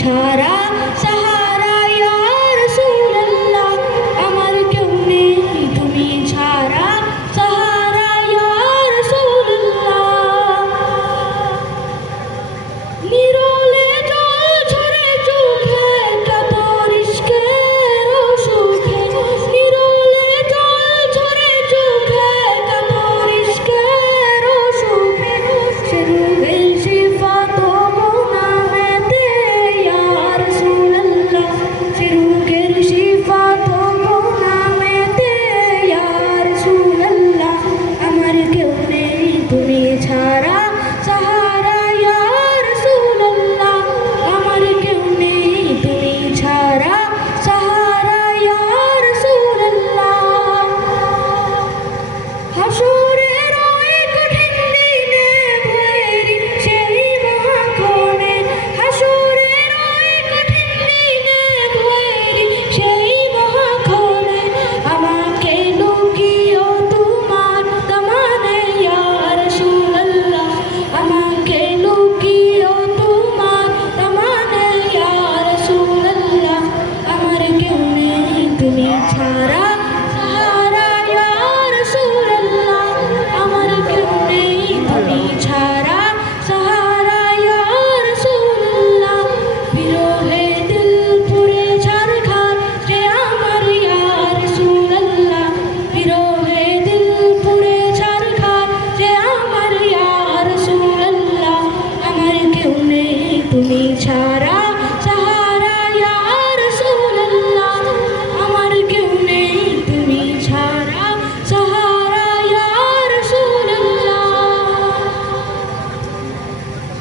সারা